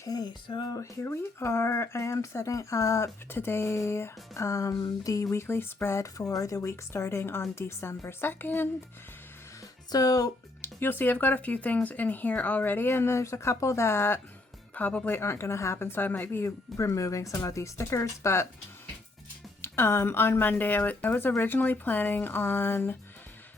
Okay, so here we are. I am setting up today the weekly spread for the week starting on December 2nd. So you'll see I've got a few things in here already, and there's a couple that probably aren't going to happen, so I might be removing some of these stickers. But on Monday, I was originally planning on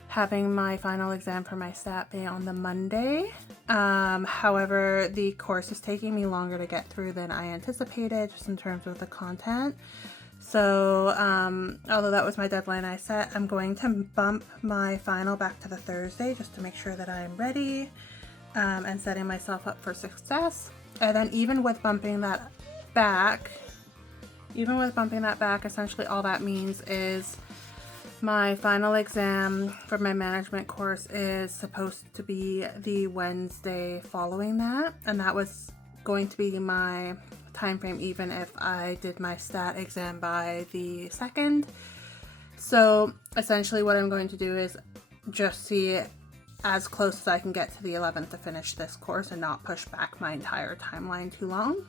having my final exam for my stat be on the Monday. However, the course is taking me longer to get through than I anticipated, just in terms of the content. So although that was my deadline I set, I'm going to bump my final back to the Thursday just to make sure that I'm ready and setting myself up for success. And then even with bumping that back, essentially all that means is my final exam for my management course is supposed to be the Wednesday following that, and that was going to be my time frame even if I did my stat exam by the 2nd. So essentially what I'm going to do is just see as close as I can get to the 11th to finish this course and not push back my entire timeline too long,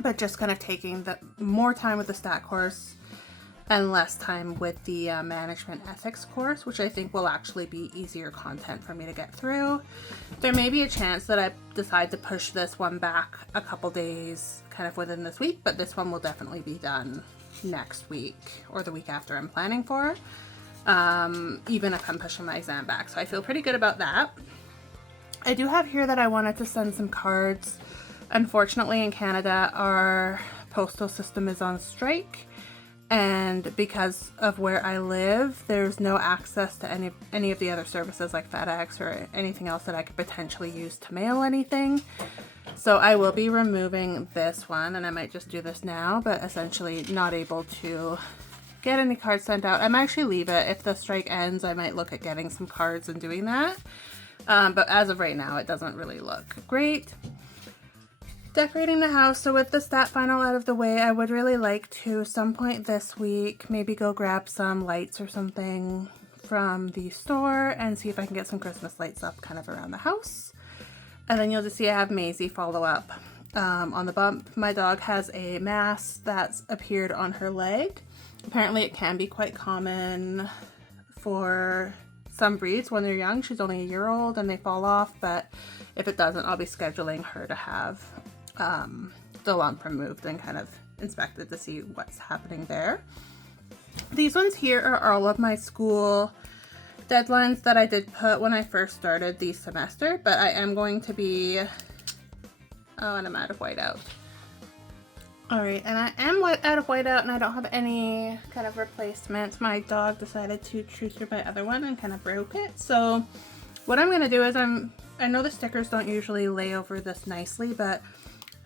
but just kind of taking the more time with the stat course and less time with the management ethics course, which I think will actually be easier content for me to get through. There may be a chance that I decide to push this one back a couple days kind of within this week, but this one will definitely be done next week or the week after I'm planning for, even if I'm pushing my exam back. So I feel pretty good about that. I do have here that I wanted to send some cards. Unfortunately, in Canada, our postal system is on strike. And because of where I live, there's no access to any of the other services like FedEx or anything else that I could potentially use to mail anything. So I will be removing this one, and I might just do this now, but essentially not able to get any cards sent out. I might actually leave it. If the strike ends, I might look at getting some cards and doing that. But as of right now, it doesn't really look great. Decorating the house. So with the stat final out of the way, I would really like to some point this week maybe go grab some lights or something from the store and see if I can get some Christmas lights up kind of around the house. And then you'll just see I have Maisie follow up on the bump. My dog has a mass that's appeared on her leg. Apparently it can be quite common for some breeds when they're young. She's only a year old and they fall off, but if it doesn't, I'll be scheduling her to have the lump removed and kind of inspected to see what's happening there. These ones here are all of my school deadlines that I did put when I first started the semester, but I am going to be, oh, and I'm out of whiteout. All right, and I am out of whiteout and I don't have any kind of replacements. My dog decided to chew through my other one and kind of broke it. So what I'm gonna do is I know the stickers don't usually lay over this nicely, but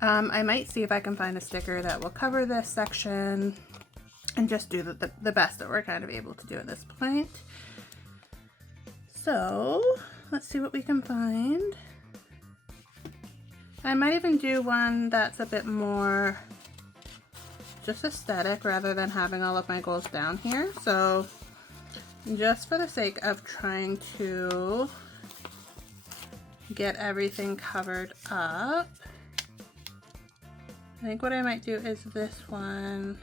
I might see if I can find a sticker that will cover this section and just do the best that we're kind of able to do at this point. So let's see what we can find. I might even do one that's a bit more just aesthetic rather than having all of my goals down here. So just for the sake of trying to get everything covered up, I think what I might do is this one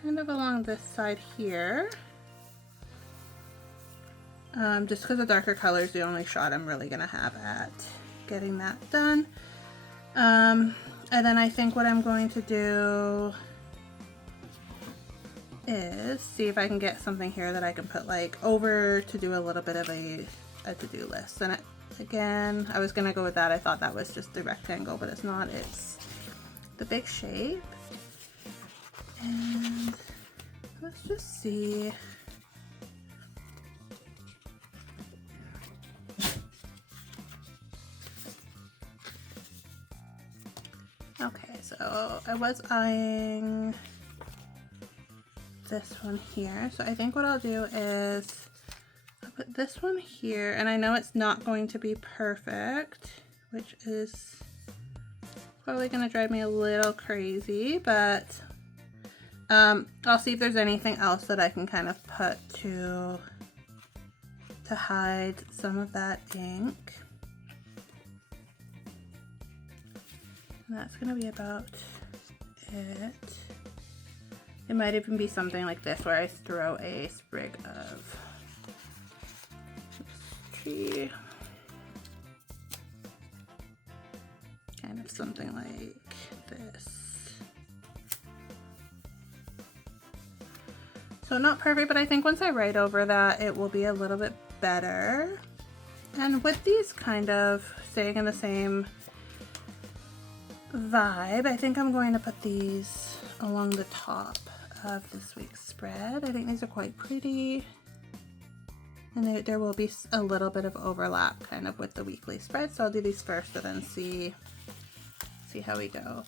kind of along this side here. Just because the darker color is the only shot I'm really going to have at getting that done. And then I think what I'm going to do is see if I can get something here that I can put like over to do a little bit of a to-do list. And again, I was going to go with that. I thought that was just the rectangle, but it's not. It's the big shape. And let's just see. Okay, so I was eyeing this one here. So I think what I'll do is I'll put this one here, and I know it's not going to be perfect, which is probably going to drive me a little crazy, but I'll see if there's anything else that I can kind of put to hide some of that ink. And that's gonna be about it. It might even be something like this where I throw a sprig of tree. Kind of something like this. So not perfect, but I think once I write over that, it will be a little bit better. And with these kind of staying in the same vibe, I think I'm going to put these along the top of this week's spread. I think these are quite pretty. And there will be a little bit of overlap kind of with the weekly spread. So I'll do these first and then see how we go.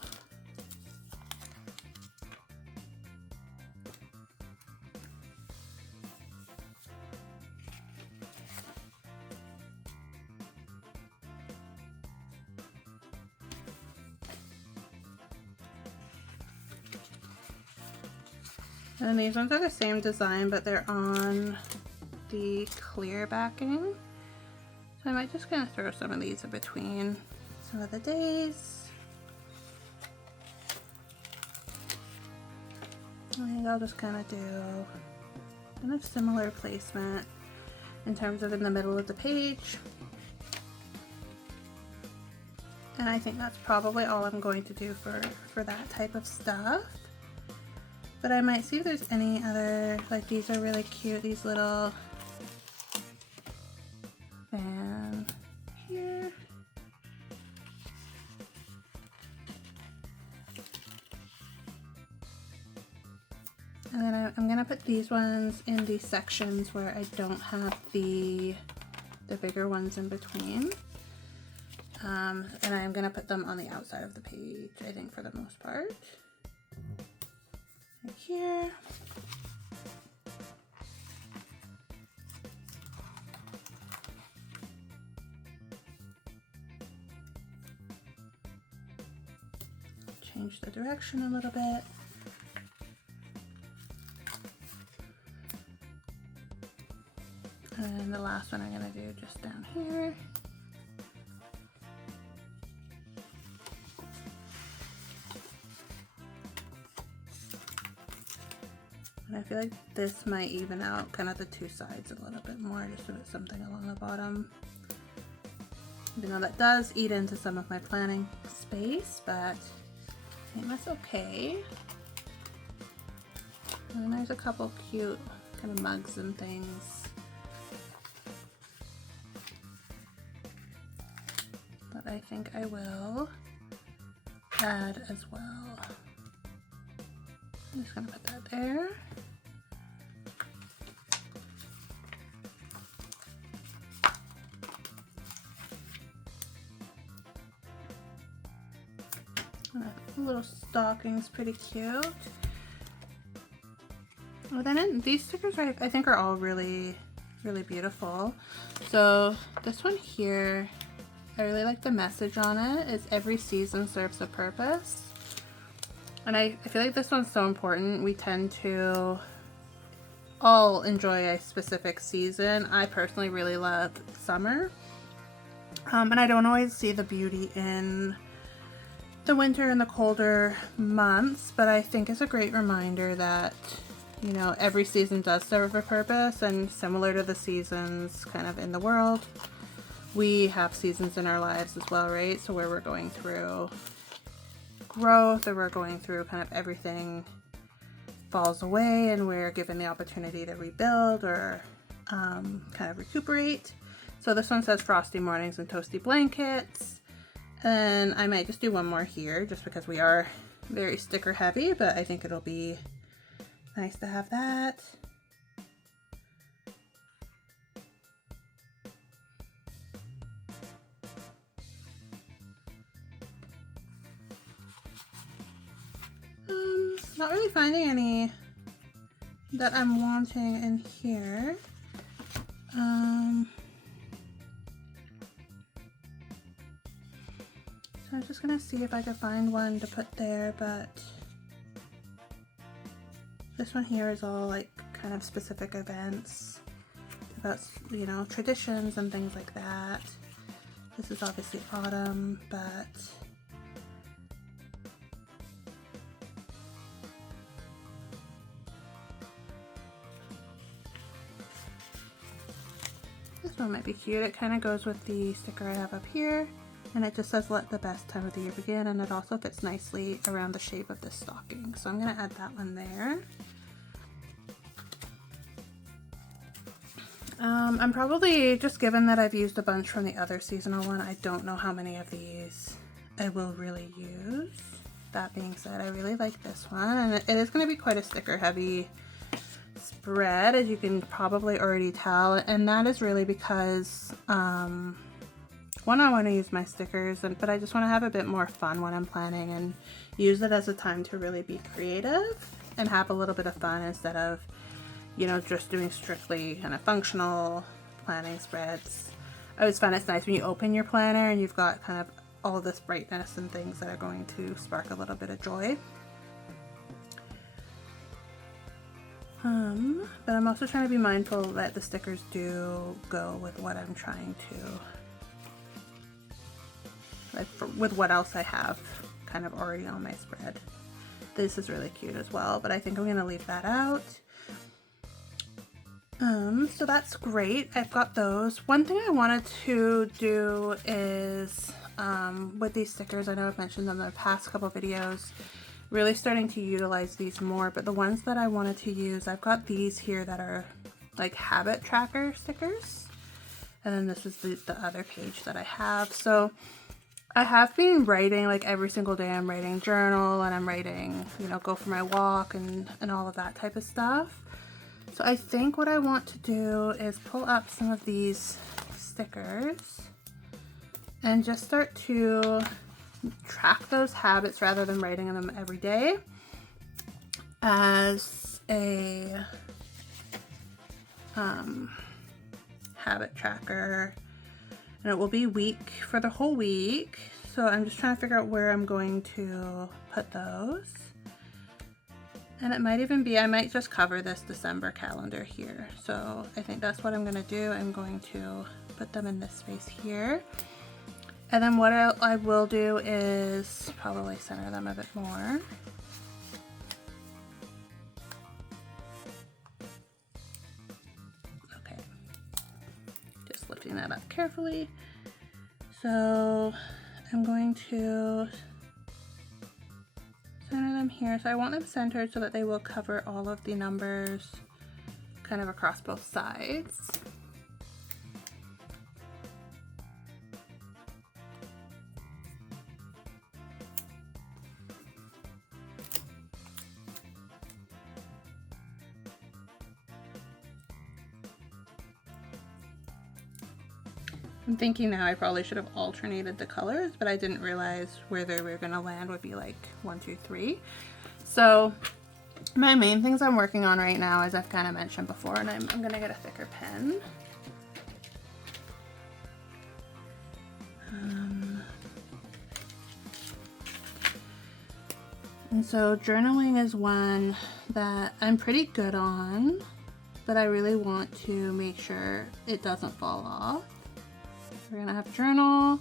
And these ones are the same design, but they're on the clear backing. So I might just kind of throw some of these in between some of the days. I think I'll just kind of do kind of similar placement in terms of in the middle of the page. And I think that's probably all I'm going to do for that type of stuff. But I might see if there's any other, like these are really cute, these little fan here. And then I'm gonna put these ones in these sections where I don't have the bigger ones in between. And I'm gonna put them on the outside of the page, I think, for the most part. Right here. Change the direction a little bit. And then the last one I'm going to do just down here. And I feel like this might even out kind of the two sides a little bit more, just to put something along the bottom. Even though that does eat into some of my planning space, but I think that's okay. And then there's a couple cute kind of mugs and things that I think I will add as well. I'm just gonna put that there. Little stockings, pretty cute. Well, then these stickers I think are all really beautiful. So this one here, I really like the message on it. Is every season serves a purpose. And I feel like this one's so important. We tend to all enjoy a specific season. I personally really love summer. And I don't always see the beauty in the winter and the colder months, but I think it's a great reminder that, you know, every season does serve a purpose, and similar to the seasons kind of in the world, we have seasons in our lives as well, right? So where we're going through growth, or we're going through kind of everything falls away and we're given the opportunity to rebuild or kind of recuperate. So this one says frosty mornings and toasty blankets. And I might just do one more here just because we are very sticker heavy, but I think it'll be nice to have that. Not really finding any that I'm wanting in here. So I'm just gonna see if I can find one to put there, but this one here is all like kind of specific events about, you know, traditions and things like that. This is obviously autumn, but So it might be cute. It kind of goes with the sticker I have up here. And it just says let the best time of the year begin, and it also fits nicely around the shape of this stocking. So I'm going to add that one there. I'm probably, just given that I've used a bunch from the other seasonal one, I don't know how many of these I will really use. That being said, I really like this one, and it is going to be quite a sticker heavy spread, as you can probably already tell, and that is really because one, I want to use my stickers, but I just want to have a bit more fun when I'm planning and use it as a time to really be creative and have a little bit of fun instead of, you know, just doing strictly kind of functional planning spreads. I always find it's nice when you open your planner and you've got kind of all this brightness and things that are going to spark a little bit of joy. But I'm also trying to be mindful that the stickers do go with what I'm trying to, with what else I have kind of already on my spread. This is really cute as well, but I think I'm going to leave that out. So that's great. I've got those. One thing I wanted to do is, with these stickers, I know I've mentioned them in the past couple videos, really starting to utilize these more, but the ones that I wanted to use, I've got these here that are like habit tracker stickers. And then this is the other page that I have. So I have been writing, like every single day I'm writing journal, and I'm writing, you know, go for my walk and all of that type of stuff. So I think what I want to do is pull up some of these stickers and just start to track those habits rather than writing them every day as a habit tracker. And it will be for the whole week. So I'm just trying to figure out where I'm going to put those. And it might even be, I might just cover this December calendar here. So I think that's what I'm going to do. I'm going to put them in this space here. And then what I will do is probably center them a bit more. Okay. Just lifting that up carefully. So I'm going to center them here. So I want them centered so that they will cover all of the numbers kind of across both sides. I'm thinking now I probably should have alternated the colors, but I didn't realize where they were going to land would be like 1, 2, 3. So my main things I'm working on right now, as I've kind of mentioned before, and I'm going to get a thicker pen. And so journaling is one that I'm pretty good on, but I really want to make sure it doesn't fall off. We're gonna have journal.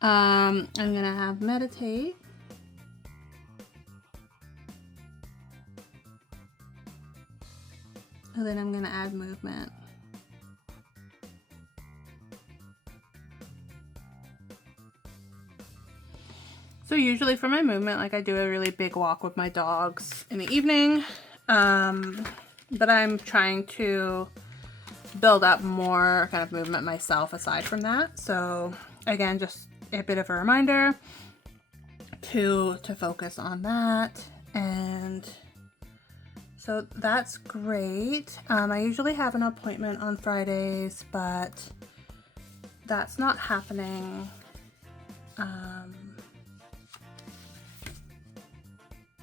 I'm gonna have meditate. And then I'm gonna add movement. So usually for my movement, like I do a really big walk with my dogs in the evening, but I'm trying to build up more kind of movement myself aside from that. So again, just a bit of a reminder to focus on that. And so that's great. I usually have an appointment on Fridays, but that's not happening.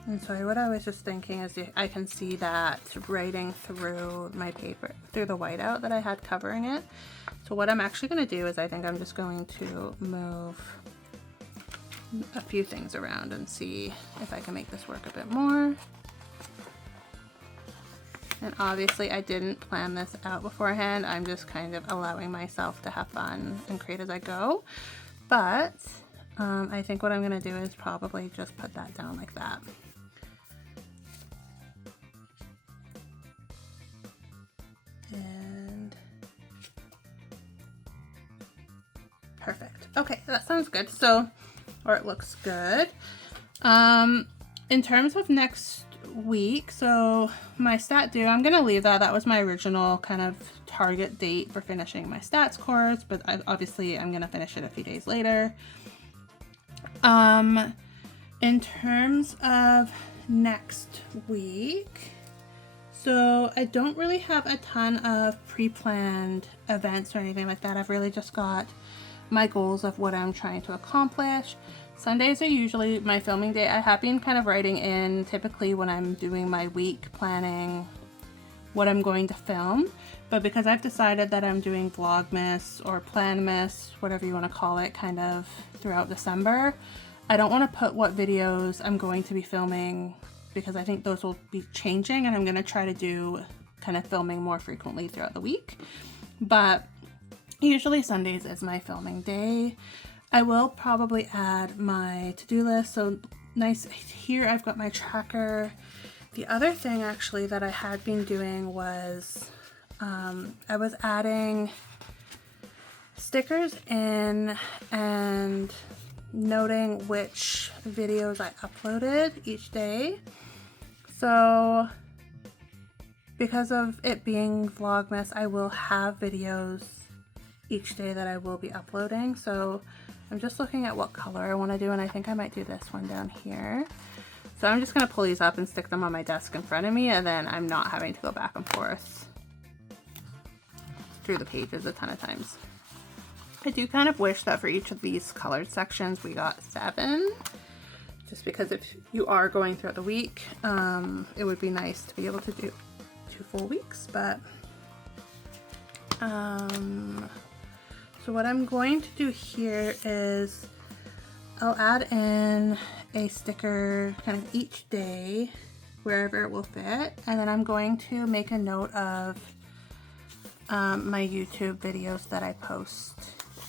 And so what I was just thinking is I can see that writing through my paper, through the whiteout that I had covering it. So what I'm actually going to do is I think I'm just going to move a few things around and see if I can make this work a bit more. And obviously I didn't plan this out beforehand. I'm just kind of allowing myself to have fun and create as I go. But I think what I'm going to do is probably just put that down like that. And Perfect. Okay, that sounds good. So, or it looks good. In terms of next week, so my stat due, I'm gonna leave that. That was my original kind of target date for finishing my stats course, but obviously I'm gonna finish it a few days later. In terms of next week, so I don't really have a ton of pre-planned events or anything like that. I've really just got my goals of what I'm trying to accomplish. Sundays are usually my filming day. I have been kind of writing in typically when I'm doing my week planning what I'm going to film, but because I've decided that I'm doing VLOGMAS or PLANMAS, whatever you want to call it, kind of throughout December, I don't want to put what videos I'm going to be filming because I think those will be changing, and I'm going to try to do kind of filming more frequently throughout the week. But usually Sundays is my filming day. I will probably add my to-do list. So nice here, I've got my tracker. The other thing actually that I had been doing was I was adding stickers in and noting which videos I uploaded each day. So because of it being Vlogmas, I will have videos each day that I will be uploading. So I'm just looking at what color I want to do, and I think I might do this one down here. So I'm just going to pull these up and stick them on my desk in front of me, and then I'm not having to go back and forth through the pages a ton of times. I do kind of wish that for each of these colored sections we got 7, just because if you are going throughout the week, it would be nice to be able to do 2 full weeks. But so what I'm going to do here is I'll add in a sticker kind of each day wherever it will fit, and then I'm going to make a note of my YouTube videos that I post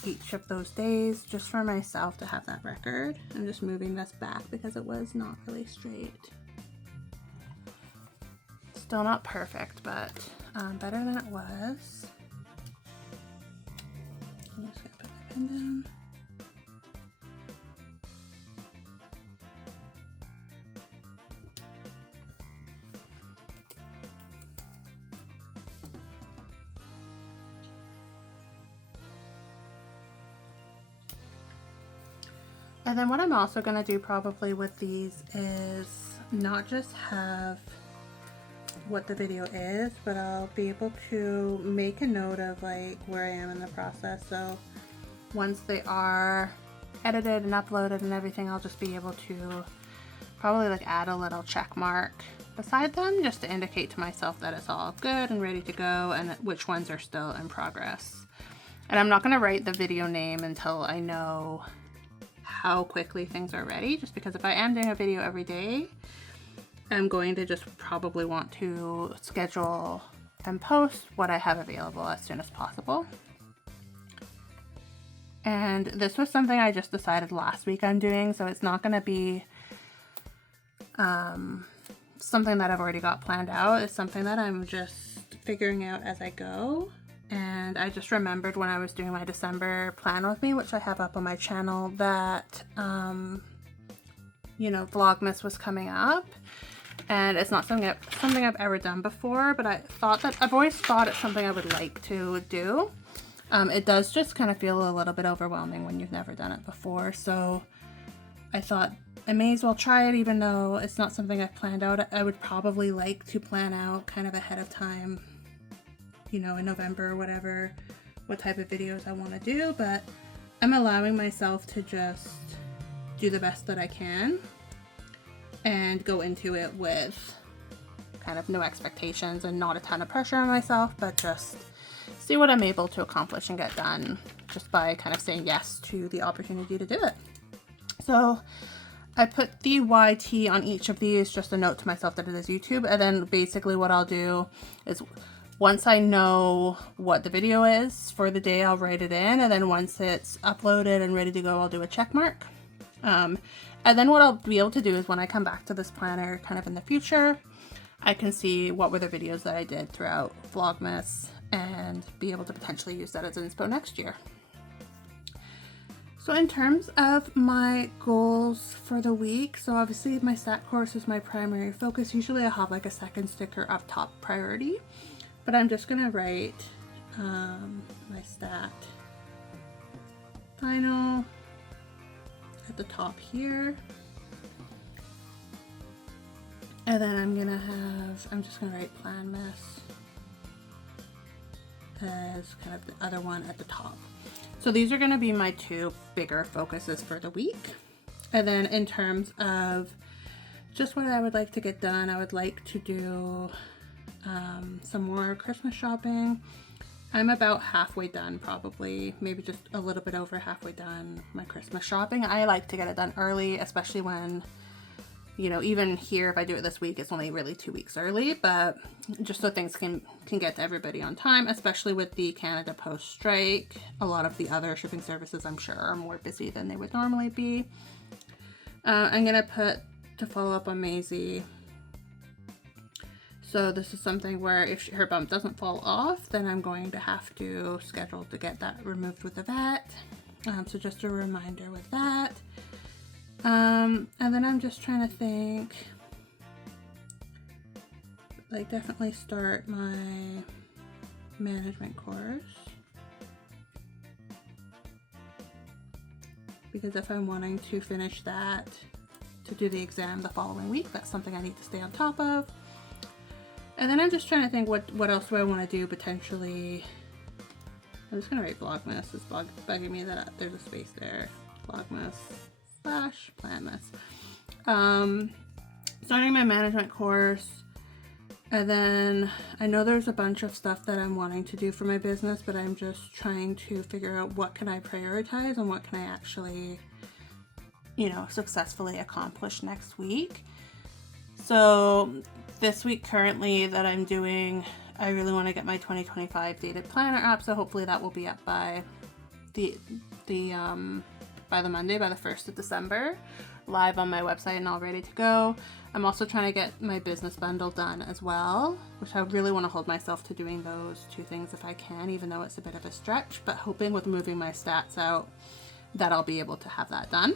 each of those days, just for myself to have that record. I'm just moving this back because it was not really straight. Still not perfect, but better than it was. I'm just gonna put my pen down. And then what I'm also going to do probably with these is not just have what the video is, but I'll be able to make a note of like where I am in the process. So once they are edited and uploaded and everything, I'll just be able to probably like add a little check mark beside them just to indicate to myself that it's all good and ready to go, and which ones are still in progress. And I'm not going to write the video name until I know how quickly things are ready, just because if I am doing a video every day, I'm going to just probably want to schedule and post what I have available as soon as possible. And this was something I just decided last week I'm doing, so it's not going to be something that I've already got planned out. It's something that I'm just figuring out as I go. And I just remembered when I was doing my December plan with me, which I have up on my channel, that, you know, Vlogmas was coming up. And it's not something I've ever done before, but I've always thought it's something I would like to do. It does just kind of feel a little bit overwhelming when you've never done it before. So I thought I may as well try it, even though it's not something I've planned out. I would probably like to plan out kind of ahead of time, you know, in November or whatever, what type of videos I want to do, but I'm allowing myself to just do the best that I can and go into it with kind of no expectations and not a ton of pressure on myself, but just see what I'm able to accomplish and get done just by kind of saying yes to the opportunity to do it. So I put the YT on each of these, just a note to myself that it is YouTube, and then basically what I'll do is once I know what the video is for the day, I'll write it in, and then once it's uploaded and ready to go, I'll do a check mark. And then what I'll be able to do is when I come back to this planner kind of in the future, I can see what were the videos that I did throughout Vlogmas and be able to potentially use that as inspo next year. So in terms of my goals for the week, so obviously my stat course is my primary focus. Usually I have like a second sticker up top priority, but I'm just gonna write my stat final at the top here. And then I'm just gonna write PLANMAS as kind of the other one at the top. So these are gonna be my two bigger focuses for the week. And then in terms of just what I would like to get done, I would like to do some more Christmas shopping. I'm about halfway done, probably, maybe just a little bit over halfway done my Christmas shopping. I like to get it done early, especially when, you know, even here, if I do it this week, it's only really 2 weeks early, but just so things can get to everybody on time, especially with the Canada Post strike. A lot of the other shipping services, I'm sure, are more busy than they would normally be. I'm gonna put to follow up on Maisie. So this is something where if her bump doesn't fall off, then I'm going to have to schedule to get that removed with the vet. So just a reminder with that. And then I'm just trying to think, like, definitely start my management course, because if I'm wanting to finish that to do the exam the following week, that's something I need to stay on top of. And then I'm just trying to think what else do I want to do potentially. I'm just gonna write VLOGMAS. It's bugging me that there's a space there. VLOGMAS / PLANMAS. Starting my management course, and then I know there's a bunch of stuff that I'm wanting to do for my business, but I'm just trying to figure out what can I prioritize and what can I actually, you know, successfully accomplish next week. So this week currently that I'm doing, I really want to get my 2025 dated planner up, so hopefully that will be up by by the Monday, by the 1st of December, live on my website and all ready to go. I'm also trying to get my business bundle done as well, which I really want to hold myself to doing those two things if I can, even though it's a bit of a stretch, but hoping with moving my stats out that I'll be able to have that done.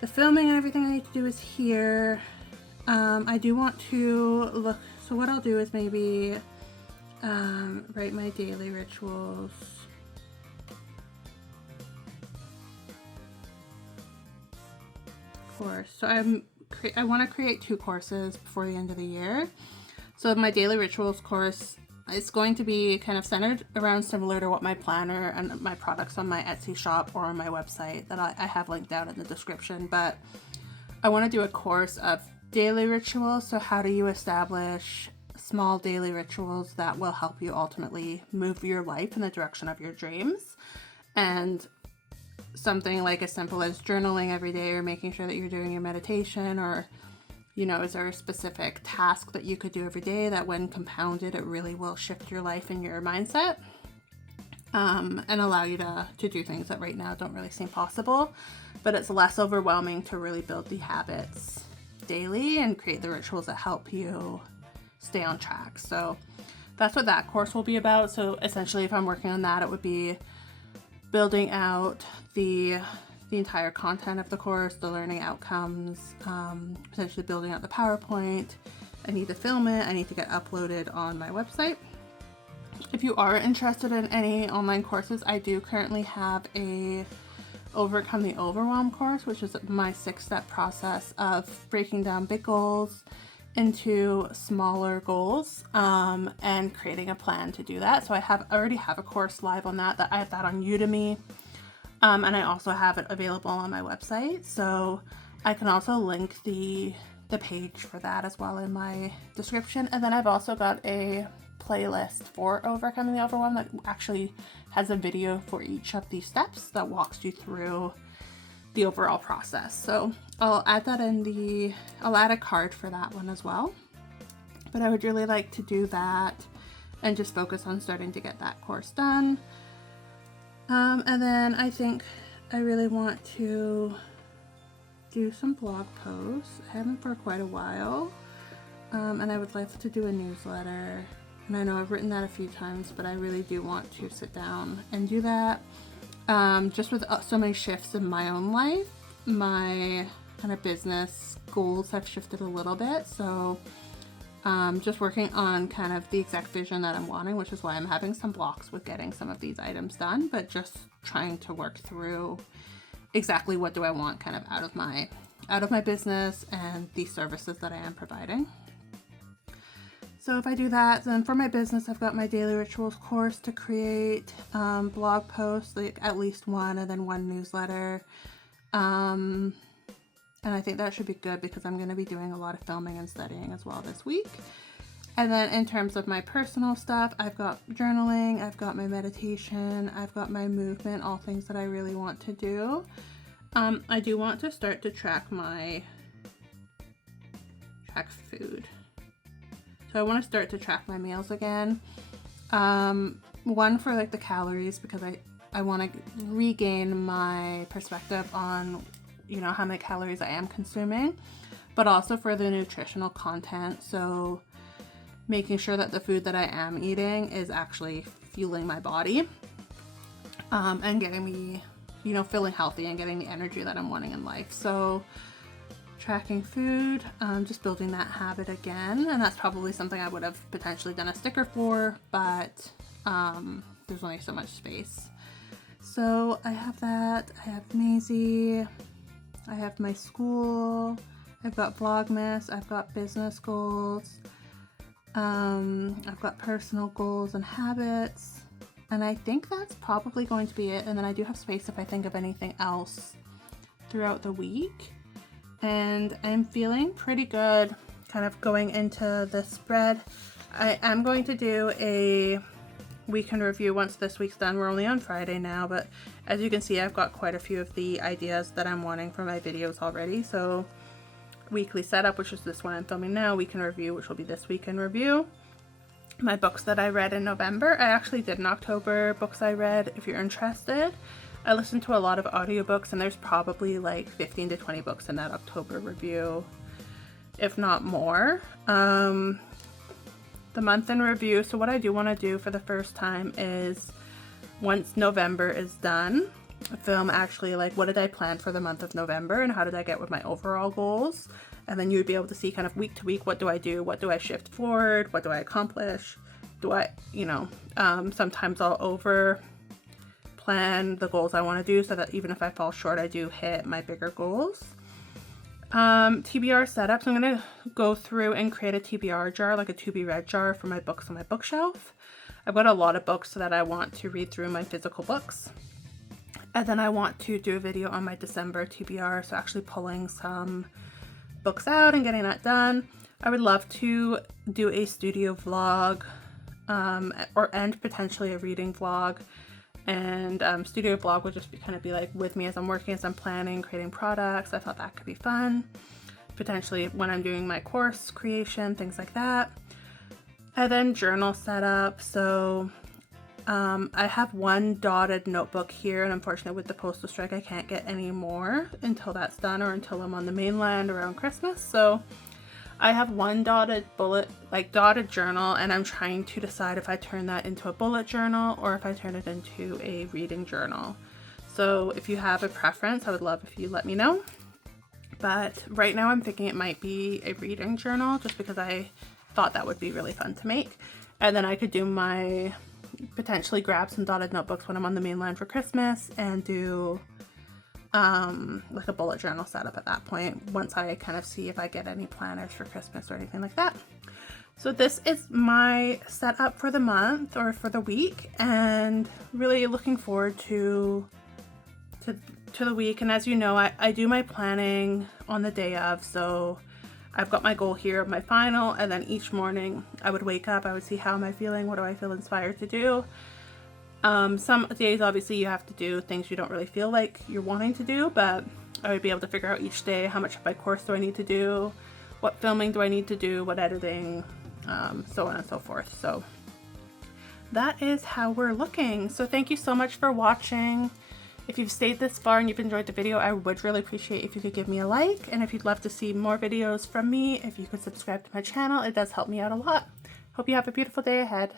The filming and everything I need to do is here. I do want to look, so what I'll do is maybe write my daily rituals. Course. So I want to create 2 courses before the end of the year. So my daily rituals course, it's going to be kind of centered around similar to what my planner and my products on my Etsy shop or on my website that I have linked down in the description, but I want to do a course of daily rituals. So how do you establish small daily rituals that will help you ultimately move your life in the direction of your dreams? And something like as simple as journaling every day, or making sure that you're doing your meditation, or, you know, is there a specific task that you could do every day that when compounded, it really will shift your life and your mindset, and allow you to do things that right now don't really seem possible, but it's less overwhelming to really build the habits daily and create the rituals that help you stay on track. So that's what that course will be about. So essentially, if I'm working on that, it would be building out the entire content of the course, the learning outcomes, potentially building out the PowerPoint. I need to film it. I need to get uploaded on my website. If you are interested in any online courses, I do currently have a Overcome the Overwhelm course, which is my 6-step process of breaking down big goals into smaller goals, and creating a plan to do that. So I already have a course live on that I have that on Udemy, and I also have it available on my website. So I can also link the page for that as well in my description. And then I've also got a playlist for Overcoming the Overwhelm that actually has a video for each of these steps that walks you through the overall process. So I'll add that I'll add a card for that one as well. But I would really like to do that and just focus on starting to get that course done. And then I think I really want to do some blog posts. I haven't for quite a while. And I would like to do a newsletter And I know I've written that a few times, but I really do want to sit down and do that. Just with so many shifts in my own life, my kind of business goals have shifted a little bit. So just working on kind of the exact vision that I'm wanting, which is why I'm having some blocks with getting some of these items done, but just trying to work through exactly what do I want kind of out of my business and the services that I am providing. So if I do that, then for my business, I've got my daily rituals course to create, blog posts, like at least one, and then one newsletter. And I think that should be good because I'm going to be doing a lot of filming and studying as well this week. And then in terms of my personal stuff, I've got journaling, I've got my meditation, I've got my movement, all things that I really want to do. I do want to start to track food. So I want to start to track my meals again. One for like the calories, because I want to regain my perspective on, you know, how many calories I am consuming, but also for the nutritional content. So making sure that the food that I am eating is actually fueling my body, and getting me, you know, feeling healthy and getting the energy that I'm wanting in life. So tracking food, just building that habit again. And that's probably something I would have potentially done a sticker for, but there's only so much space. So I have that, I have Maisie, I have my school, I've got VLOGMAS, I've got business goals, I've got personal goals and habits, and I think that's probably going to be it. And then I do have space if I think of anything else throughout the week. And I'm feeling pretty good kind of going into this spread. I am going to do a week in review once this week's done. We're only on Friday now, but as you can see, I've got quite a few of the ideas that I'm wanting for my videos already. So weekly setup, which is this one I'm filming now, week in review, which will be this week in review. My books that I read in November, I actually did in October, books I read, if you're interested. I listened to a lot of audiobooks, and there's probably like 15 to 20 books in that October review, if not more. The month in review, so what I do want to do for the first time is, once November is done, film actually like what did I plan for the month of November and how did I get with my overall goals. And then you would be able to see kind of week to week, what do I do, what do I shift forward, what do I accomplish, do I, you know, sometimes I'll over plan the goals I want to do so that even if I fall short, I do hit my bigger goals. TBR setup, so I'm going to go through and create a TBR jar, like a to be read jar for my books on my bookshelf. I've got a lot of books that I want to read through, my physical books. And then I want to do a video on my December TBR, so actually pulling some books out and getting that done. I would love to do a studio vlog, and potentially a reading vlog. And studio vlog would just be like with me as I'm working, as I'm planning, creating products. I thought that could be fun. Potentially when I'm doing my course creation, things like that. And then journal setup. So I have one dotted notebook here, and unfortunately with the postal strike, I can't get any more until that's done or until I'm on the mainland around Christmas. So I have one dotted journal, and I'm trying to decide if I turn that into a bullet journal or if I turn it into a reading journal. So if you have a preference, I would love if you let me know. But right now I'm thinking it might be a reading journal, just because I thought that would be really fun to make. And then I could do potentially grab some dotted notebooks when I'm on the mainland for Christmas and do like a bullet journal setup at that point, once I kind of see if I get any planners for Christmas or anything like that. So this is my setup for the month or for the week, and really looking forward to the week. And as you know, I do my planning on the day of, so I've got my goal here of my final, and then each morning I would wake up, I would see how am I feeling, what do I feel inspired to do. Some days obviously you have to do things you don't really feel like you're wanting to do, but I would be able to figure out each day how much of my course do I need to do, what filming do I need to do, what editing, so on and so forth. So that is how we're looking. So thank you so much for watching. If you've stayed this far and you've enjoyed the video, I would really appreciate if you could give me a like, and if you'd love to see more videos from me, if you could subscribe to my channel, it does help me out a lot. Hope you have a beautiful day ahead.